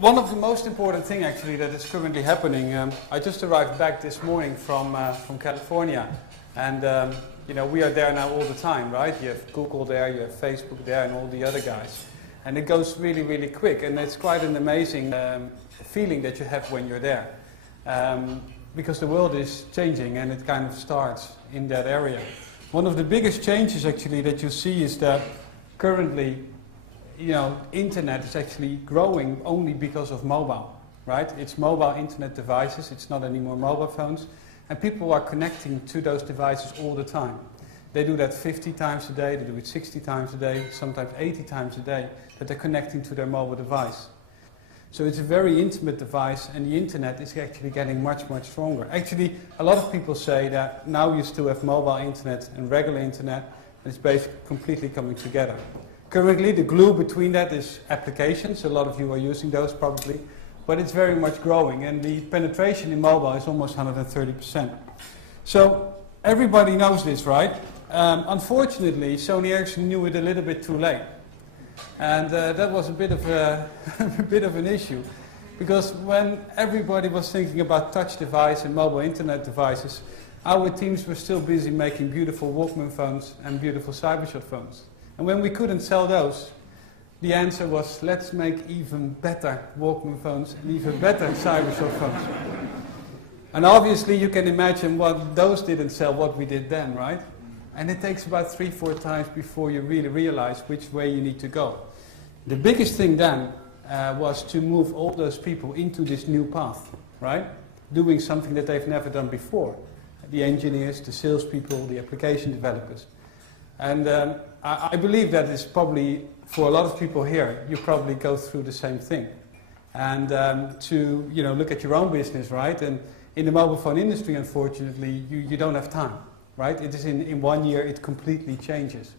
one of the most important things actually that is currently happening, I just arrived back this morning from California, and you know, we are there now all the time, right? You have Google there, you have Facebook there, and all the other guys. And it goes really, really quick, and it's quite an amazing feeling that you have when you're there. Because the world is changing, and it kind of starts in that area. One of the biggest changes actually that you see is that currently, you know, internet is actually growing only because of mobile, right? It's mobile internet devices, it's not anymore mobile phones, and people are connecting to those devices all the time. They do that 50 times a day, they do it 60 times a day, sometimes 80 times a day, that they're connecting to their mobile device. So it's a very intimate device, and the internet is actually getting much, much stronger. Actually, a lot of people say that now you still have mobile internet and regular internet, and it's basically completely coming together. Currently, the glue between that is applications. A lot of you are using those probably, but it's very much growing, and the penetration in mobile is almost 130%. So everybody knows this, right? Unfortunately, Sony Ericsson knew it a little bit too late. And that was a bit of an issue, because when everybody was thinking about touch device and mobile internet devices, our teams were still busy making beautiful Walkman phones and beautiful Cybershot phones. And when we couldn't sell those, the answer was, let's make even better Walkman phones and even better Cybershot phones. And obviously you can imagine what those didn't sell, what we did then, right? And it takes about 3-4 times before you really realize which way you need to go. The biggest thing then was to move all those people into this new path, right? Doing something that they've never done before. The engineers, the salespeople, the application developers. And I believe that is probably, for a lot of people here, you probably go through the same thing. And to look at your own business, right? And in the mobile phone industry, unfortunately, you don't have time. Right? It is in 1 year, it completely changes.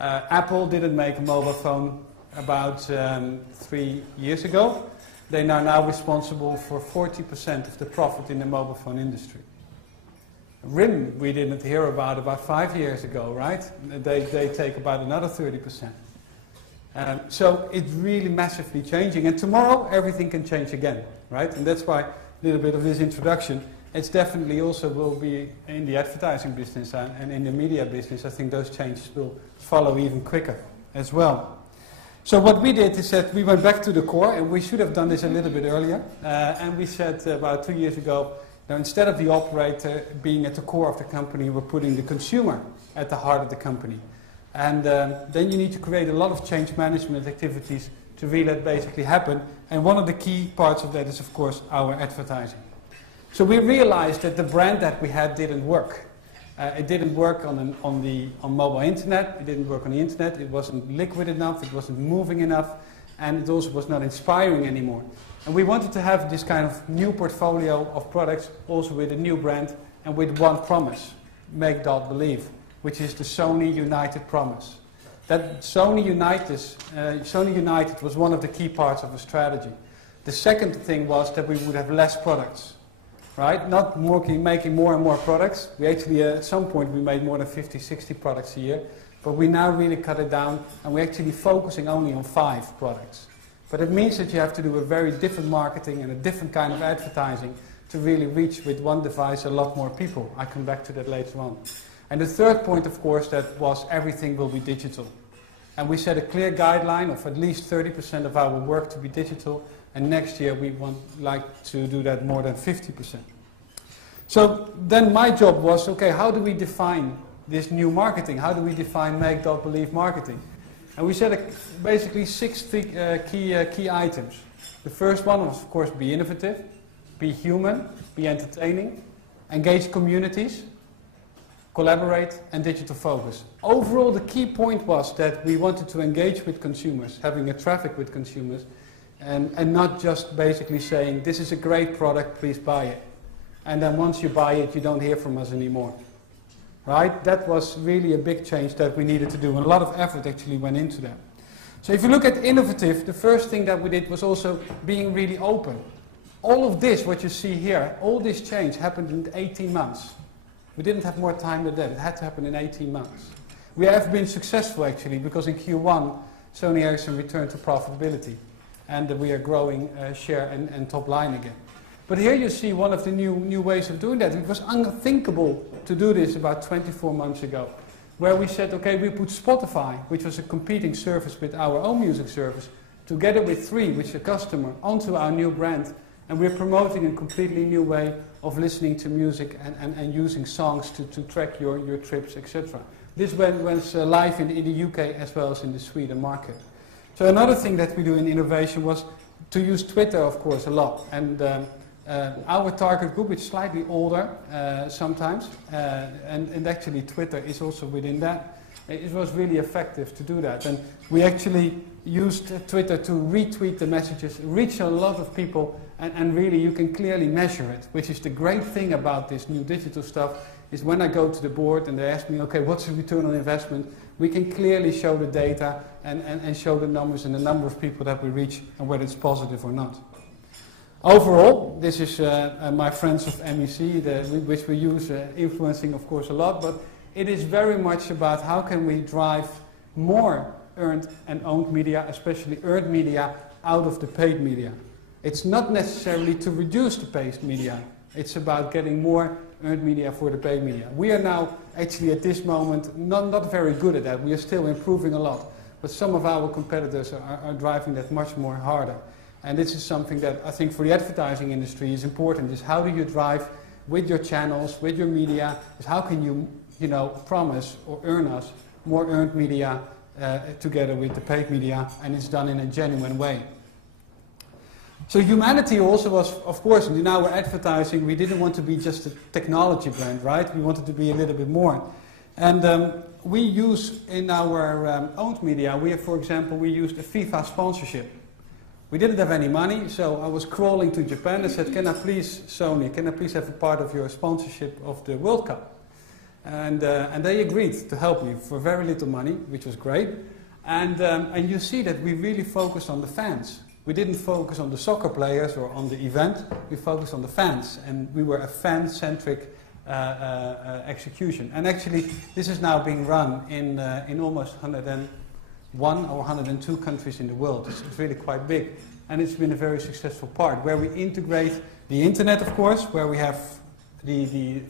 Apple didn't make a mobile phone about 3 years ago. They are now responsible for 40% of the profit in the mobile phone industry. RIM, we didn't hear about 5 years ago, right? They take about another 30%. So it's really massively changing. And tomorrow, everything can change again, right? And that's why a little bit of this introduction. It's definitely also will be in the advertising business and in the media business. I think those changes will follow even quicker as well. So what we did is that we went back to the core, and we should have done this a little bit earlier. And we said about 2 years ago, now instead of the operator being at the core of the company, we're putting the consumer at the heart of the company. And then you need to create a lot of change management activities to really let basically happen. And one of the key parts of that is, of course, our advertising. So we realized that the brand that we had didn't work. It didn't work on mobile internet, it didn't work on the internet, it wasn't liquid enough, it wasn't moving enough, and it also was not inspiring anymore. And we wanted to have this kind of new portfolio of products, also with a new brand, and with one promise, make, believe, which is the Sony United promise. That Sony United was one of the key parts of the strategy. The second thing was that we would have less products. Right? Not making more and more products. We actually, at some point, we made more than 50, 60 products a year. But we now really cut it down, and we're actually focusing only on 5 products. But it means that you have to do a very different marketing and a different kind of advertising to really reach with one device a lot more people. I come back to that later on. And the third point, of course, that was everything will be digital. And we set a clear guideline of at least 30% of our work to be digital. And next year we like to do that more than 50%. So then my job was, okay, how do we define this new marketing? How do we define make, believe marketing? And we set basically 6 key items. The first one was, of course, be innovative, be human, be entertaining, engage communities, collaborate, and digital focus. Overall, the key point was that we wanted to engage with consumers, having a traffic with consumers, and not just basically saying, this is a great product, please buy it. And then once you buy it, you don't hear from us anymore. Right? That was really a big change that we needed to do, and a lot of effort actually went into that. So if you look at innovative, the first thing that we did was also being really open. All of this, what you see here, all this change happened in 18 months. We didn't have more time than that. It had to happen in 18 months. We have been successful actually, because in Q1, Sony Ericsson returned to profitability. and we are growing share and top line again. But here you see one of the new ways of doing that. It was unthinkable to do this about 24 months ago, where we said, okay, we put Spotify, which was a competing service with our own music service, together with 3, which is a customer, onto our new brand, and we're promoting a completely new way of listening to music and using songs to track your trips, etc. This went live in the UK as well as in the Sweden market. So another thing that we do in innovation was to use Twitter, of course, a lot. And our target group is slightly older sometimes, and actually Twitter is also within that. It was really effective to do that. And we actually used Twitter to retweet the messages, reach a lot of people, and really you can clearly measure it, which is the great thing about this new digital stuff, is when I go to the board and they ask me, okay, what's the return on investment? We can clearly show the data and show the numbers and the number of people that we reach and whether it's positive or not. Overall, this is my friends of MEC, which we use, influencing of course a lot, but it is very much about how can we drive more earned and owned media, especially earned media, out of the paid media. It's not necessarily to reduce the paid media, it's about getting more earned media for the paid media. We are now actually at this moment not very good at that. We are still improving a lot, but some of our competitors are driving that much more harder. And this is something that I think for the advertising industry is important, is how do you drive with your channels, with your media, is how can you promise or earn us more earned media together with the paid media, and it's done in a genuine way. So humanity also was, of course, in our advertising, we didn't want to be just a technology brand, right? We wanted to be a little bit more. And we use in our owned media, for example, we used a FIFA sponsorship. We didn't have any money, so I was crawling to Japan and said, can I please, Sony, can I please have a part of your sponsorship of the World Cup? And they agreed to help me for very little money, which was great. And you see that we really focused on the fans. We didn't focus on the soccer players or on the event, we focused on the fans. And we were a fan-centric execution. And actually, this is now being run in almost 101 or 102 countries in the world. It's really quite big. And it's been a very successful part, where we integrate the internet, of course, where we have the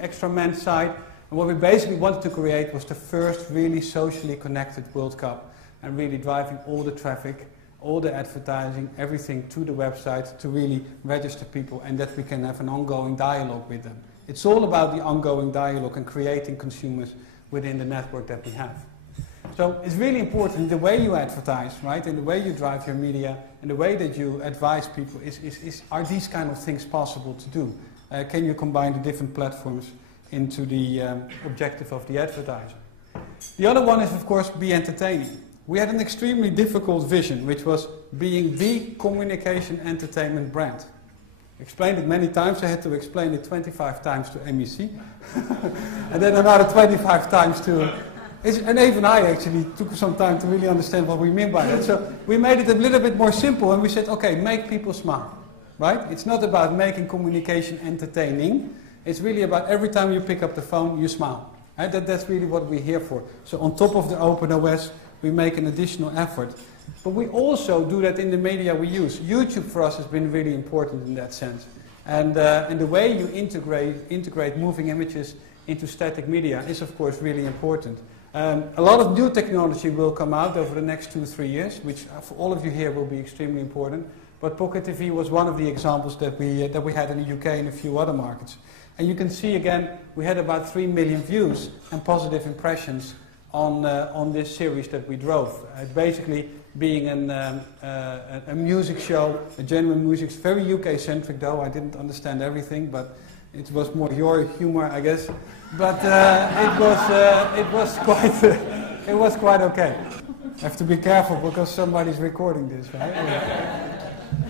extra man side. And what we basically wanted to create was the first really socially connected World Cup, and really driving all the traffic, all the advertising, everything to the website to really register people, and that we can have an ongoing dialogue with them. It's all about the ongoing dialogue and creating consumers within the network that we have. So it's really important the way you advertise, right, and the way you drive your media, and the way that you advise people are these kind of things possible to do? Can you combine the different platforms into the objective of the advertiser? The other one is, of course, be entertaining. We had an extremely difficult vision, which was being the communication entertainment brand. Explained it many times. I had to explain it 25 times to MEC. And then another 25 times to... And even I actually took some time to really understand what we mean by that. So we made it a little bit more simple, and we said, okay, make people smile. Right? It's not about making communication entertaining. It's really about every time you pick up the phone, you smile. Right? That's really what we're here for. So on top of the open OS, we make an additional effort. But we also do that in the media we use. YouTube for us has been really important in that sense. And the way you integrate moving images into static media is, of course, really important. A lot of new technology will come out over the next 2-3 years, which for all of you here will be extremely important. But Pocket TV was one of the examples that we had in the UK and a few other markets. And you can see again, we had about 3 million views and positive impressions on this series that we drove. Basically being a music show, a genuine music, very UK-centric though. I didn't understand everything, but it was more your humor, I guess. But it was quite okay. I have to be careful because somebody's recording this, right?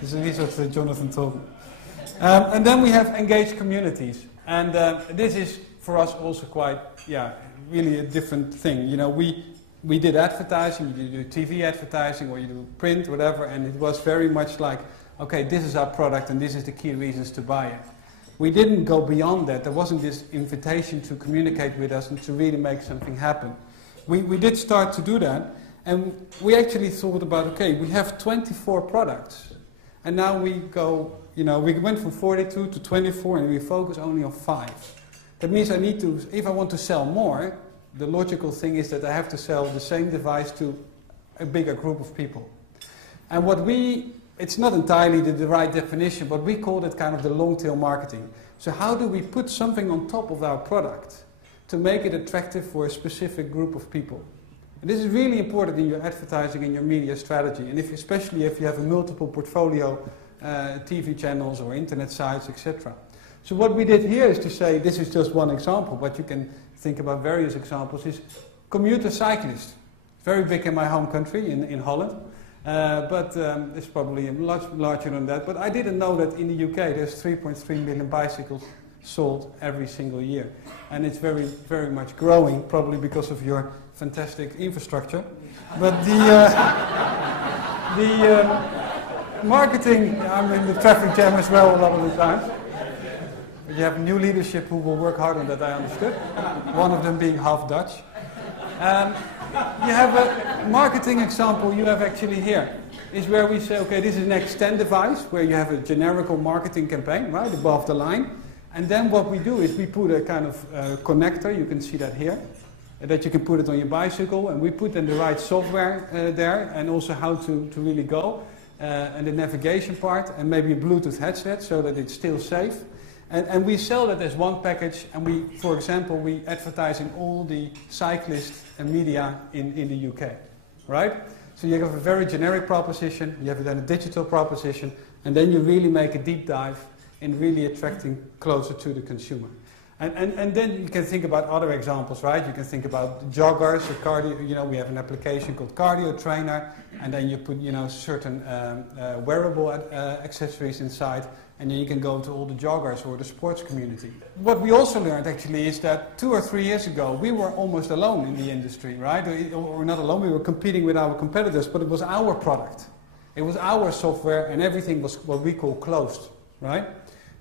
This is what Jonathan told me. And then we have engaged communities. And this is for us also quite, really a different thing. You know, we did advertising, you do TV advertising, or you do print, whatever, and it was very much like, okay, this is our product and this is the key reasons to buy it. We didn't go beyond that. There wasn't this invitation to communicate with us and to really make something happen. We did start to do that, And we actually thought about, okay, we have 24 products. And now we go, we went from 42 to 24 and we focus only on 5. That means if I want to sell more, the logical thing is that I have to sell the same device to a bigger group of people. And it's not entirely the right definition, but we call it kind of the long tail marketing. So how do we put something on top of our product to make it attractive for a specific group of people? And this is really important in your advertising and your media strategy, and especially if you have a multiple portfolio, TV channels or internet sites, etc. So what we did here is to say, this is just one example, but you can think about various examples, is commuter cyclist. Very big in my home country, in Holland, but it's probably much larger than that. But I didn't know that in the UK there's 3.3 million bicycles sold every single year. And it's very, very much growing, probably because of your fantastic infrastructure. But the marketing, I'm in the traffic jam as well a lot of the times. But you have new leadership who will work hard on that, I understood. One of them being half Dutch. You have a marketing example you have actually here, is where we say, okay, this is an extend device, where you have a generical marketing campaign, right, above the line. And then what we do is we put a kind of connector, you can see that here, that you can put it on your bicycle, and we put in the right software there, and also how to really go, and the navigation part, and maybe a Bluetooth headset so that it's still safe. And we sell that as one package, and for example, we advertise in all the cyclist media in the UK, right? So you have a very generic proposition, you have then a digital proposition, and then you really make a deep dive in really attracting closer to the consumer. And then you can think about other examples, right? You can think about joggers or cardio. We have an application called Cardio Trainer, and then you put, certain wearable accessories inside, and then you can go to all the joggers or the sports community. What we also learned actually is that 2 or 3 years ago, we were almost alone in the industry, right? Or not alone, we were competing with our competitors, but it was our product. It was our software, and everything was what we call closed, right?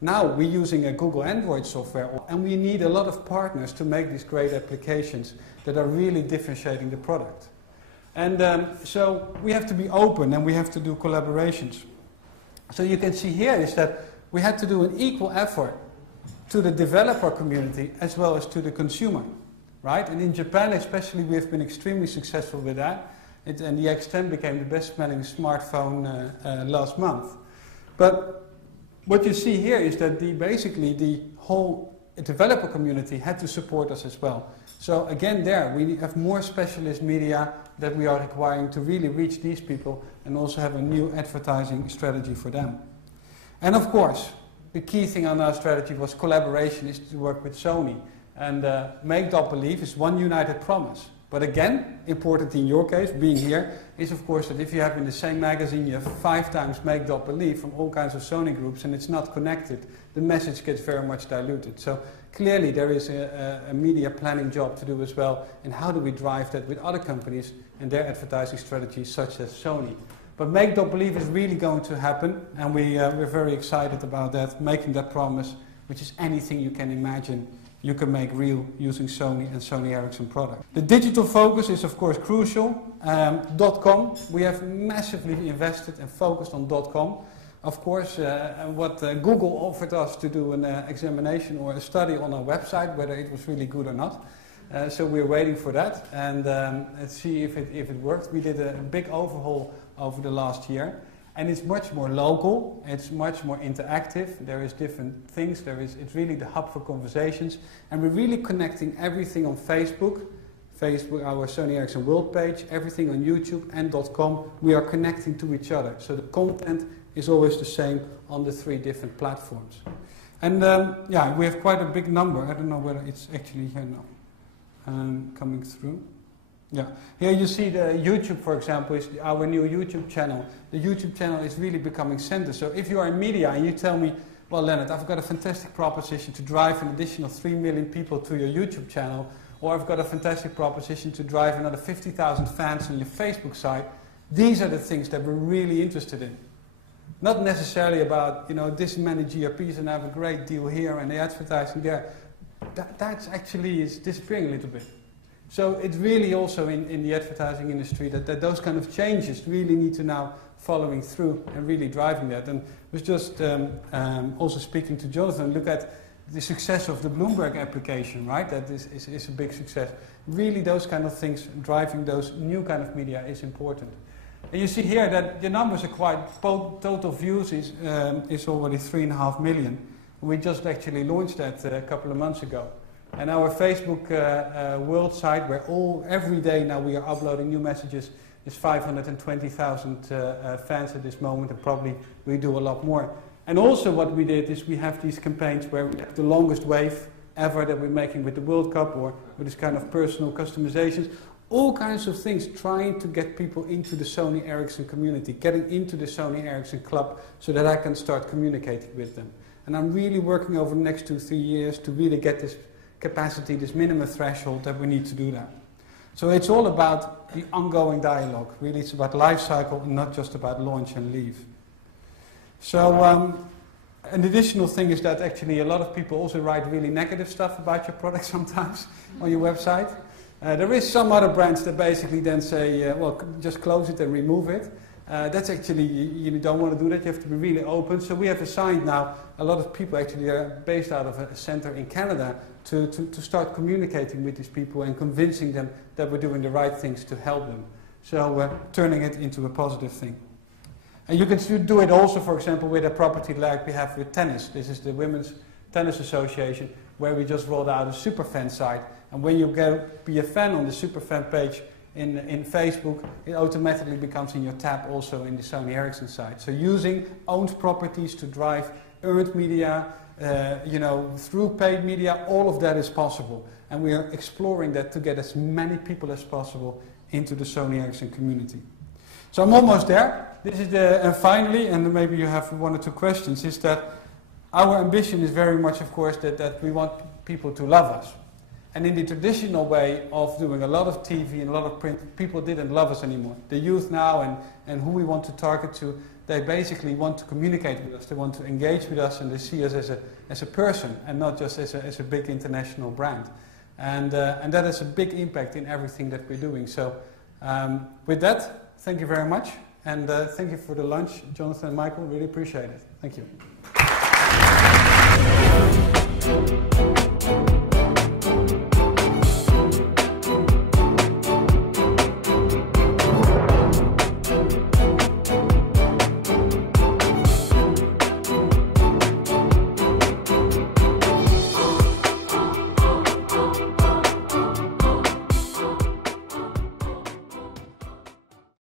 Now we're using a Google Android software, and we need a lot of partners to make these great applications that are really differentiating the product. And so we have to be open, and we have to do collaborations. So you can see here is that we had to do an equal effort to the developer community as well as to the consumer, right? And in Japan especially, we have been extremely successful with that. And the X10 became the best-selling smartphone last month. But what you see here is that basically the whole developer community had to support us as well. So again we have more specialist media that we are requiring to really reach these people and also have a new advertising strategy for them. And of course, the key thing on our strategy was collaboration, is to work with Sony. And Make Dot Believe is one united promise. But again, important in your case, being here, is of course that if you have in the same magazine, you have 5 times Make Dot Believe from all kinds of Sony groups and it's not connected, the message gets very much diluted. So clearly there is a media planning job to do as well, and how do we drive that with other companies and their advertising strategies such as Sony. But Make Dot Believe is really going to happen, and we're very excited about that, making that promise, which is anything you can imagine you can make real using Sony and Sony Ericsson products. The digital focus is of course crucial. .com, we have massively invested and focused on .com. Of course, what Google offered us to do an examination or a study on our website, whether it was really good or not. So we're waiting for that, and let's see if it worked. We did a big overhaul over the last year. And it's much more local, it's much more interactive, there is different things, it's really the hub for conversations, and we're really connecting everything on Facebook, our Sony Ericsson World page, everything on YouTube and .com, we are connecting to each other. So the content is always the same on the 3 different platforms. And yeah, we have quite a big number, I don't know whether it's actually here now, coming through. Yeah, here you see the YouTube, for example, is our new YouTube channel. The YouTube channel is really becoming center. So if you are in media and you tell me, well, Lennard, I've got a fantastic proposition to drive an additional 3 million people to your YouTube channel, or I've got a fantastic proposition to drive another 50,000 fans on your Facebook site, these are the things that we're really interested in. Not necessarily about, this many GRPs and I have a great deal here and the advertising there. That actually is disappearing a little bit. So it's really also in the advertising industry that those kind of changes really need to now following through and really driving that. And I was just also speaking to Jonathan, look at the success of the Bloomberg application, right? That is a big success. Really those kind of things, driving those new kind of media is important. And you see here that the numbers are quite, total views is already 3.5 million. We just actually launched that a couple of months ago. And our Facebook world site, where every day now we are uploading new messages, is 520,000 fans at this moment, and probably we do a lot more. And also what we did is we have these campaigns where we have the longest wave ever that we're making with the World Cup, or with this kind of personal customizations. All kinds of things, trying to get people into the Sony Ericsson community, getting into the Sony Ericsson club so that I can start communicating with them. And I'm really working over the next 2-3 years to really get this capacity, this minimum threshold that we need to do that. So it's all about the ongoing dialogue. Really, it's about life cycle and not just about launch and leave. So an additional thing is that actually a lot of people also write really negative stuff about your product sometimes on your website. There is some other brands that basically then say, well, just close it and remove it. That's actually, you don't want to do that, you have to be really open. So we have assigned now a lot of people actually are based out of a center in Canada to start communicating with these people and convincing them that we're doing the right things to help them. So turning it into a positive thing. And you can do it also, for example, with a property like we have with tennis. This is the Women's Tennis Association, where we just rolled out a superfan site. And when you go be a fan on the superfan page in Facebook, it automatically becomes in your tab also in the Sony Ericsson site. So using owned properties to drive earned media, through paid media, all of that is possible. And we are exploring that to get as many people as possible into the Sony Ericsson community. So I'm almost there. This is and finally, and maybe you have 1 or 2 questions, is that our ambition is very much, of course, that we want people to love us. And in the traditional way of doing a lot of TV and a lot of print, people didn't love us anymore. The youth now and who we want to target to, they basically want to communicate with us. They want to engage with us, and they see us as a person and not just as a big international brand. And that has a big impact in everything that we're doing. So with that, thank you very much. And thank you for the lunch, Jonathan and Michael. Really appreciate it. Thank you.